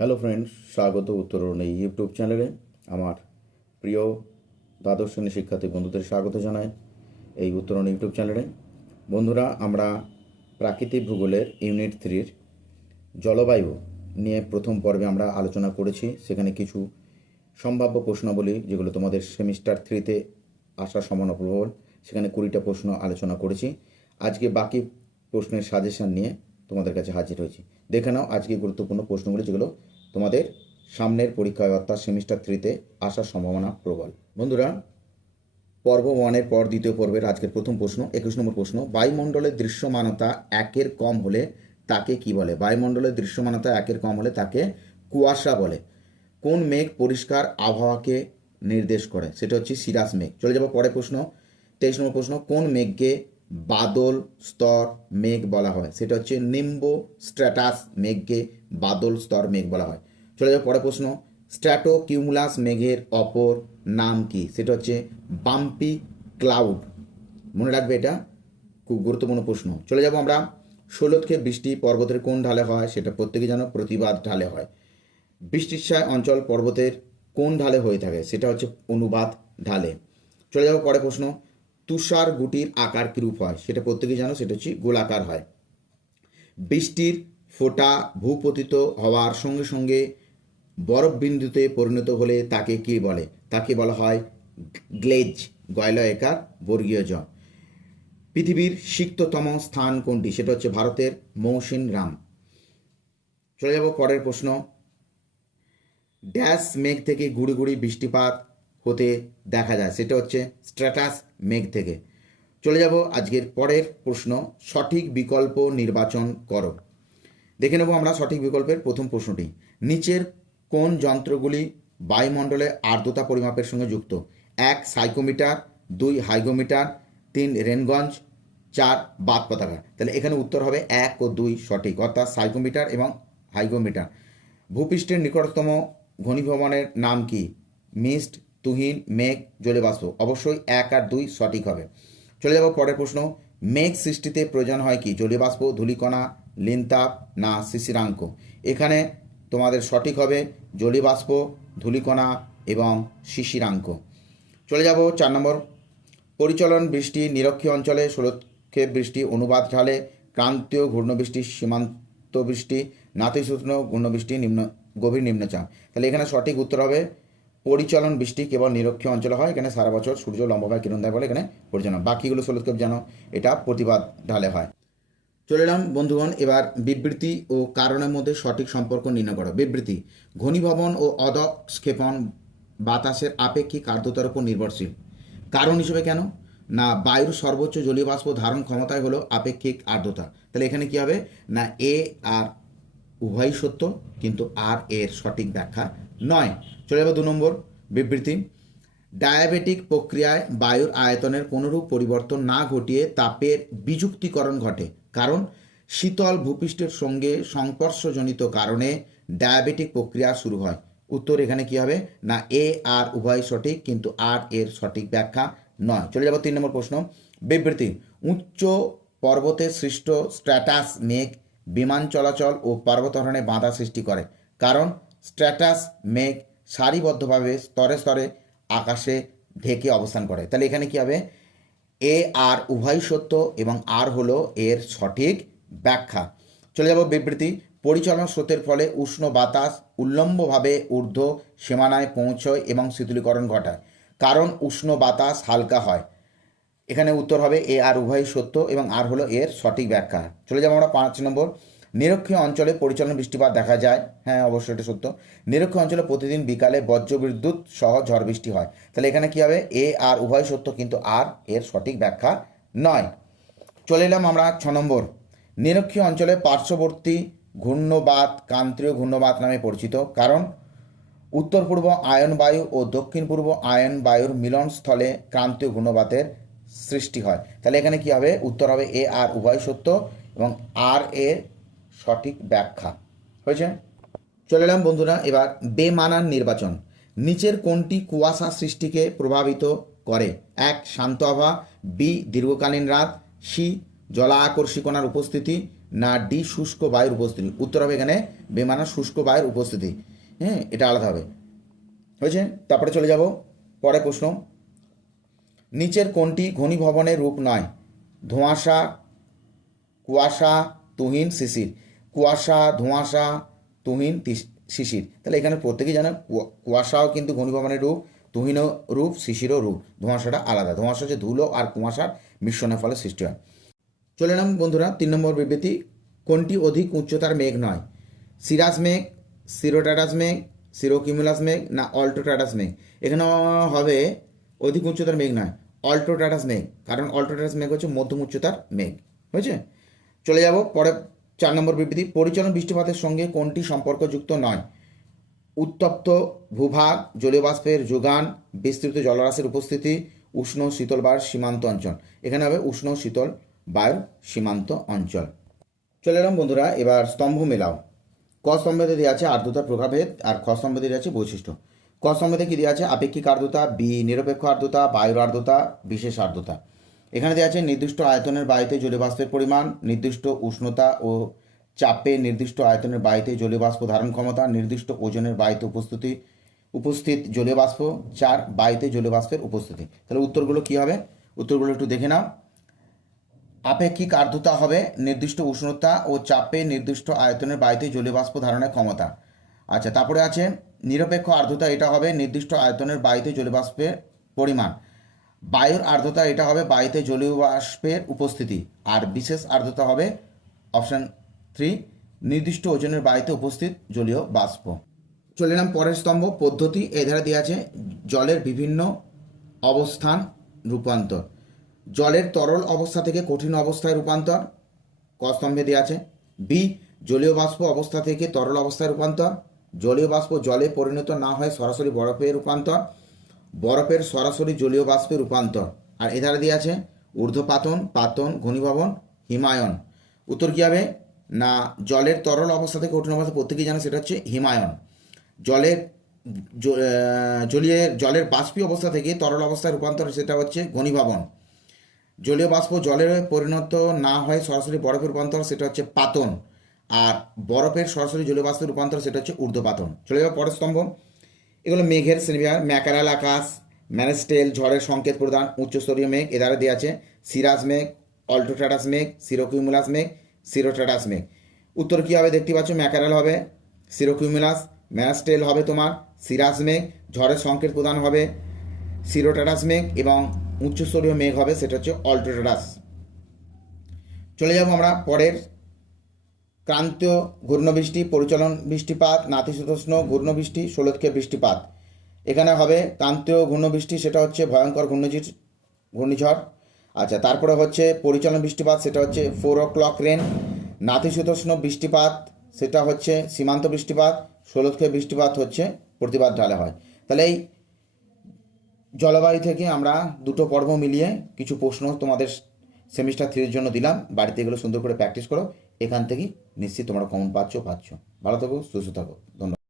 Hello friends স্বাগত উত্তরণ এই ইউটিউব চ্যানেলে আমার প্রিয় দ্বাদশ শ্রেণি শিক্ষার্থী বন্ধুদের স্বাগত জানাই এই উত্তরণ ইউটিউব চ্যানেলে বন্ধুরা, আমরা প্রাকৃতিক ভূগোলের ইউনিট থ্রির জলবায়ু নিয়ে প্রথম পর্বে আমরা আলোচনা করেছি। সেখানে কিছু সম্ভাব্য প্রশ্নাবলী যেগুলো তোমাদের সেমিস্টার থ্রিতে আসার সম্ভাবনা প্রবল সেখানে কুড়িটা প্রশ্ন আলোচনা করেছি। আজকে বাকি প্রশ্নের সাজেশন নিয়ে তোমাদের কাছে হাজির হয়েছি। দেখে নাও আজকে গুরুত্বপূর্ণ প্রশ্নগুলি, যেগুলো তোমাদের সামনের পরীক্ষায়, অর্থাৎ সেমিস্টার থ্রিতে আসার সম্ভাবনা প্রবল। বন্ধুরা, পর্ব ওয়ানের পর দ্বিতীয় পর্বের আজকের প্রথম প্রশ্ন, একুশ নম্বর প্রশ্ন, বায়ুমণ্ডলের দৃশ্যমানতা একের কম হলে তাকে কি বলে? বায়ুমণ্ডলের দৃশ্যমানতা একের কম হলে তাকে কুয়াশা বলে। কোন মেঘ পরিষ্কার আবহাওয়াকে নির্দেশ করে? সেটা হচ্ছে সিরাস মেঘ। চলে যাব পরে প্রশ্ন, তেইশ নম্বর প্রশ্ন, কোন মেঘকে বাদল স্তর মেঘ বলা হয়। সেটা হচ্ছে নিম্ব স্ট্র্যাটাস মেঘকে বাদল স্তর মেঘ বলা হয়। চলে যাব পরে প্রশ্ন স্ট্র্যাটো কিউমুলাস মেঘের অপর নাম কি? সেটা হচ্ছে বাম্পি ক্লাউড। মনে রাখবে এটা খুব গুরুত্বপূর্ণ প্রশ্ন। চলে যাব আমরা ষোলোতকে বৃষ্টি পর্বতের কোন ঢালে হয়, সেটা প্রত্যেকে জানো, প্রতিবাদ ঢালে হয়। বৃষ্টিচ্ছায় অঞ্চল পর্বতের কোন ঢালে হয়ে থাকে, সেটা হচ্ছে অনুবাদ ঢালে। চলে যাব পরে প্রশ্ন তুষার গুটির আকার কিরূপ হয়? সেটা প্রত্যেকেই জানো, সেটা হচ্ছে গোলাকার হয়। বৃষ্টির ফোঁটা ভূপতিত হওয়ার সঙ্গে সঙ্গে বরফ বিন্দুতে পরিণত হলে তাকে কি বলে? তাকে বলা হয় গ্লেজ গয়লা একার বর্গীয় জ। পৃথিবীর সিক্ততম স্থান কোনটি? সেটা হচ্ছে ভারতের মৌসিন রাম চলে যাব পরের প্রশ্ন। ড্যাশ মেঘ থেকে গুড়ি গুড়ি বৃষ্টিপাত হতে দেখা যায়। সেটা হচ্ছে স্ট্র্যাটাস মেঘ থেকে। চলে যাব আজকের পরের প্রশ্ন। সঠিক বিকল্প নির্বাচন করো। দেখে নেব আমরা সঠিক বিকল্পের প্রথম প্রশ্নটি। নিচের কোন যন্ত্রগুলি বায়ুমণ্ডলে আর্দ্রতা পরিমাপের সঙ্গে যুক্ত? এক, সাইকোমিটার, দুই হাইগোমিটার তিন, রেনগঞ্জ, চার বাদ পতাকা তাহলে এখানে উত্তর হবে এক ও দুই সঠিক, অর্থাৎ সাইকোমিটার এবং হাইগোমিটার ভূপৃষ্ঠের নিকটতম ঘনীভবনের নাম কি? মিস্ট তুহিন, মেঘ, জলে বাষ্প। অবশ্যই এক আর দুই সঠিক হবে। চলে যাব পরের প্রশ্ন। মেঘ সৃষ্টিতে প্রয়োজন হয় কি? জলীয় বাষ্প, ধূলিকণা, লিনতাপ না শিশিরাঙ্ক? এখানে তোমাদের সঠিক হবে জলীয় বাষ্প, ধূলিকণা এবং শিশিরাঙ্ক। চলে যাব চার নম্বর। পরিচলন বৃষ্টি নিরক্ষীয় অঞ্চলে ষোলক্ষেপ বৃষ্টি, অনুবাদ ঢালে ক্রান্তীয় ঘূর্ণবৃষ্টি সীমান্ত বৃষ্টি নাতিশীতোষ্ণ ঘূর্ণবৃষ্টি, নিম্ন গভীর নিম্নচাপ। তাহলে এখানে সঠিক উত্তর হবে পরিচলন, বৃষ্টি কেবল নিরক্ষীয় অঞ্চলে হয়। এখানে সারা বছর সূর্য লম্বভাবে কিরণ দেয় বলে এখানে পরিচালনা। বাকিগুলো ষোলক্ষেপ জানো, এটা প্রতিবাদ ঢালে হয়। চলে এলাম, বন্ধুগণ, এবার বিবৃতি ও কারণের মধ্যে সঠিক সম্পর্ক নির্ণয় করো। বিবৃতি, ঘনীভবন ও অদক্ষেপণ বাতাসের আপেক্ষিক আর্দ্রতার উপর নির্ভরশীল। কারণ হিসেবে কেন? না বায়ুর সর্বোচ্চ জলীয় বাষ্প ধারণ ক্ষমতায় হলো আপেক্ষিক আর্দ্রতা। তাহলে এখানে কি হবে? না এ আর উভয়ই সত্য, কিন্তু আর এর সঠিক ব্যাখ্যা নয়। চলে যাব দু নম্বর বিবৃতি। ডায়াবেটিক প্রক্রিয়ায় বায়ুর আয়তনের কোনোরূপ পরিবর্তন না ঘটিয়ে তাপের বিযুক্তিকরণ ঘটে। কারণ শীতল ভূপৃষ্ঠের সঙ্গে সংস্পর্শজনিত কারণে ডায়াবেটিক প্রক্রিয়া শুরু হয়। উত্তর এখানে কি হবে? না, এ আর উভয় সঠিক, কিন্তু আর এর সঠিক ব্যাখ্যা নয়। চলে যাব তিন নম্বর প্রশ্ন। বিবৃতি, উচ্চ পর্বতে সৃষ্ট স্ট্র্যাটাস মেঘ বিমান চলাচল ও পর্বতারোহণে বাধা সৃষ্টি করে। কারণ স্ট্র্যাটাস মেঘ সারিবদ্ধভাবে স্তরে স্তরে আকাশে ঢেকে অবস্থান করে। তাহলে এখানে কি হবে? এ আর উভয় সত্য এবং আর হলো এর সঠিক ব্যাখ্যা। চলে যাব বিবৃতি। পরিচালন স্রোতের ফলে উষ্ণ বাতাস উল্লম্বভাবে ঊর্ধ্ব সীমানায় পৌঁছয় এবং শীতলীকরণ ঘটায়। কারণ উষ্ণ বাতাস হালকা হয়। এখানে উত্তর হবে এ আর উভয় সত্য এবং আর হলো এর সঠিক ব্যাখ্যা। চলে যাব আমরা পাঁচ নম্বর। নিরক্ষীয় অঞ্চলে পরিচালন বৃষ্টিপাত দেখা যায়। হ্যাঁ অবশ্যই এটা সত্য। নিরক্ষীয় অঞ্চলে প্রতিদিন বিকালে বজ্রবিদ্যুৎ সহ ঝড় বৃষ্টি হয়। তাহলে এখানে কী হবে? এ আর উভয় সত্য, কিন্তু আর এর সঠিক ব্যাখ্যা নয়। চলে এলাম আমরা ছ নম্বর। নিরক্ষীয় অঞ্চলে পার্শ্ববর্তী ঘূর্ণবাত, ক্রান্তীয় ঘূর্ণবাত নামে পরিচিত, কারণ উত্তর পূর্ব আয়ন বায়ু ও দক্ষিণ পূর্ব আয়ন বায়ুর মিলনস্থলে ক্রান্তীয় ঘূর্ণবাতের সৃষ্টি হয়। তাহলে এখানে কি হবে? উত্তর হবে এ আর উভয় সত্য এবং আর এর সঠিক ব্যাখ্যা। হয়েছে? চলে এলাম বন্ধুরা, এবার বেমানান নির্বাচন। নিচের কোনটি কুয়াশা সৃষ্টিকে প্রভাবিত করে? এক, শান্ত আবহাওয়া। বি, দীর্ঘকালীন রাত। সি জলা আকর্ষিকণার উপস্থিতি। না, ডি, শুষ্ক বায়ুর উপস্থিতি। উত্তর হবে এখানে বেমানা শুষ্ক বায়ুর উপস্থিতি। হ্যাঁ এটা আলাদা হবে। হয়েছে? তারপরে চলে যাব। পরে প্রশ্ন। নিচের কোনটি ঘনীভবনের রূপ নয়? ধোঁয়াশা, কুয়াশা, তুহিন, শিশির। কুয়াশা, ধোঁয়াশা, তুহিন শিশির। তাহলে এখানে প্রত্যেকেই জানে কুয়া- কুয়াশাও কিন্তু ঘনীভবনের রূপ, তুহিনও রূপ, শিশিরও রূপ। ধোঁয়াশাটা আলাদা। ধোঁয়াশা হচ্ছে ধুলো আর কুয়াশার মিশ্রণের ফলে সৃষ্টি হয়। চলে এলাম বন্ধুরা, তিন নম্বর বিবৃতি, কোনটি অধিক উচ্চতার মেঘ নয়? সিরাস মেঘ সিরোটাটাস মেঘ, সিরোকিমুলাস মেঘ না অল্টোটাটাস মেঘ? এখানে হবে অধিক উচ্চতার মেঘ নয় অল্টোটাটাস মেঘ। কারণ অল্টোটাটাস মেঘ হচ্ছে মধ্যম উচ্চতার মেঘ। হয়েছে? চলে যাব পরে চার নম্বর বিবৃতি, পরিচালন বৃষ্টিপাতের সঙ্গে কোনটি সম্পর্কযুক্ত নয়? উত্তপ্ত ভূভাগ জলীয় বাষ্পের যোগান, বিস্তৃত জলরাশের উপস্থিতি, উষ্ণ শীতল বায়ুর সীমান্ত অঞ্চল। এখানে হবে উষ্ণ শীতল বায়ুর সীমান্ত অঞ্চল। চলে এলাম বন্ধুরা, এবার স্তম্ভ মেলাও। ক স্তম্ভে দেওয়া আছে আর্দ্রতার প্রভাবেদ আর খ স্তম্ভে দেওয়া আছে বৈশিষ্ট্য। ক স্তম্ভে কী দেওয়া আছে? আপেক্ষিক আর্দ্রতা, বি নিরপেক্ষ আর্দ্রতা, বায়ুর আর্দ্রতা, বিশেষ আর্দ্রতা। এখানে দেওয়া আছে নির্দিষ্ট আয়তনের বায়ুতে জলীয়বাষ্পের পরিমাণ, নির্দিষ্ট উষ্ণতা ও চাপে নির্দিষ্ট আয়তনের বায়ুতে জলীয়বাষ্প ধারণ ক্ষমতা, নির্দিষ্ট ওজনের বায়ুতে উপস্থিতি, উপস্থিত জলীয়বাষ্প, চার বায়ুতে জলীয়বাষ্পের উপস্থিতি। তাহলে উত্তরগুলো কী হবে? উত্তরগুলো একটু দেখে নাও। আপেক্ষিক আর্দ্রতা হবে নির্দিষ্ট উষ্ণতা ও চাপে নির্দিষ্ট আয়তনের বায়ুতে জলীয়বাষ্প ধারণের ক্ষমতা। আচ্ছা তারপরে আছে নিরপেক্ষ আর্দ্রতা, এটা হবে নির্দিষ্ট আয়তনের বায়ুতে জলীয়বাষ্পের পরিমাণ। বায়ুর আর্দ্রতা, এটা হবে বায়ুতে জলীয় বাষ্পের উপস্থিতি। আর বিশেষ আর্দ্রতা হবে অপশান থ্রি, নির্দিষ্ট ওজনের বায়ুতে উপস্থিত জলীয় বাষ্প। চলে এলাম পরের স্তম্ভ, পদ্ধতি, এ ধারা দেওয়া আছে জলের বিভিন্ন অবস্থান রূপান্তর। জলের তরল অবস্থা থেকে কঠিন অবস্থায় রূপান্তর, ক স্তম্ভে দেওয়া আছে। বি, জলীয় বাষ্প অবস্থা থেকে তরল অবস্থায় রূপান্তর। জলীয় বাষ্প জলে পরিণত না হয় সরাসরি বরফে রূপান্তর। বরফের সরাসরি জলীয় বাষ্পে রূপান্তর। আর এধারে দিয়ে আছে ঊর্ধ্বপাতন, পাতন, ঘনীভবন, হিমায়ন। উত্তর কী হবে? না, জলের তরল অবস্থা থেকে কঠিন অবস্থা প্রত্যেকেই জানে, সেটা হচ্ছে হিমায়ন। জলের জলীয়, জলের বাষ্পীয় অবস্থা থেকে তরল অবস্থায় রূপান্তর সেটা হচ্ছে ঘনীভবন। জলীয় বাষ্প জলে পরিণত না হয় সরাসরি বরফের রূপান্তর, সেটা হচ্ছে পাতন। আর বরফের সরাসরি জলীয় বাষ্পের রূপান্তর, সেটা হচ্ছে ঊর্ধ্বপাতন। চলে যাবে পরের স্তম্ভ। এগুলো মেঘের শ্রেণীবিভাগ, ম্যাকারাল আকাশ, ম্যানেস্টেল, ঝড়ের সংকেত প্রদান উচ্চস্তরীয় মেঘ, এ দ্বারা দেওয়া আছে, সিরাজ মেঘ অল্টোটাটাস মেঘ, সিরোকিউমুলাস মেঘ সিরোটাটাস মেঘ। উত্তর কী হবে দেখতে পাচ্ছ? ম্যাকারাল হবে, সিরোকিউমুলাস, ম্যানেস্টেল হবে তোমার, সিরাজ মেঘ, ঝড়ের সংকেত প্রদান হবে সিরোটাটাস মেঘ এবং উচ্চস্তরীয় মেঘ হবে, সেটা হচ্ছে অল্টোটাটাস চলে যাব আমরা পরের ক্রান্তীয় ঘূর্ণবৃষ্টি পরিচালন বৃষ্টিপাত, নাতিশীতোষ্ণ ঘূর্ণবৃষ্টি ষোলক্ষের বৃষ্টিপাত। এখানে হবে ক্রান্তীয় ঘূর্ণবৃষ্টি সেটা হচ্ছে ভয়ঙ্কর ঘূর্ণিঝড় ঘূর্ণিঝড়। আচ্ছা তারপরে হচ্ছে পরিচালন বৃষ্টিপাত, সেটা হচ্ছে ফোর ও ক্লক রেন নাতিশীতোষ্ণ বৃষ্টিপাত, সেটা হচ্ছে সীমান্ত বৃষ্টিপাত ষোলক্ষের বৃষ্টিপাত হচ্ছে প্রতিবাদ ঢালে হয়। তাহলে এই জলবায়ু থেকে আমরা দুটো পর্ব মিলিয়ে কিছু প্রশ্ন তোমাদের সেমিস্টার থ্রির জন্য দিলাম। বাড়িতে এগুলো সুন্দর করে প্র্যাকটিস করো। এখান থেকে নিশ্চিত তোমরা কমন পাচ্ছ পাচ্ছ। ভালো থাকো সুস্থ থাকো। ধন্যবাদ।